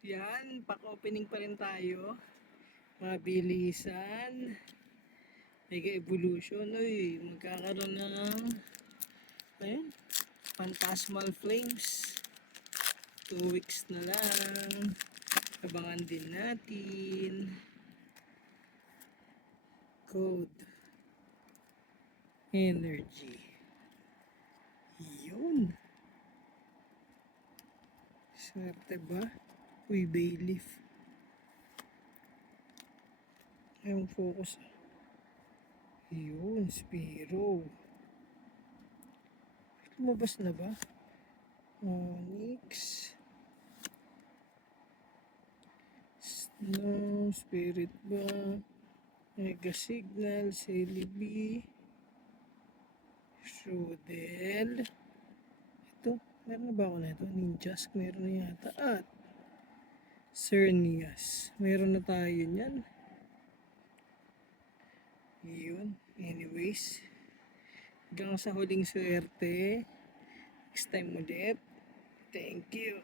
Yan, pack-opening pa rin tayo. Mabilisan. Mega Evolution. Uy, magkakaroon na ng ayun, Phantasmal Flames. 2 weeks na lang. Abangan din natin. Code. Energy. Yun. Swerte ba? Uy, Bayleaf. Ayun, focus. Yun, Spiro. Lumabas na ba? Onyx. Snow, Spirit ba? Mega Signal, Celebi. Shudel. Ito, meron na ba ako na ito? Ninjask, meron na yata. At Cernias. Meron na tayo niyan. Yun. Anyways. Hanggang sa huling swerte. Next time ulit. Thank you.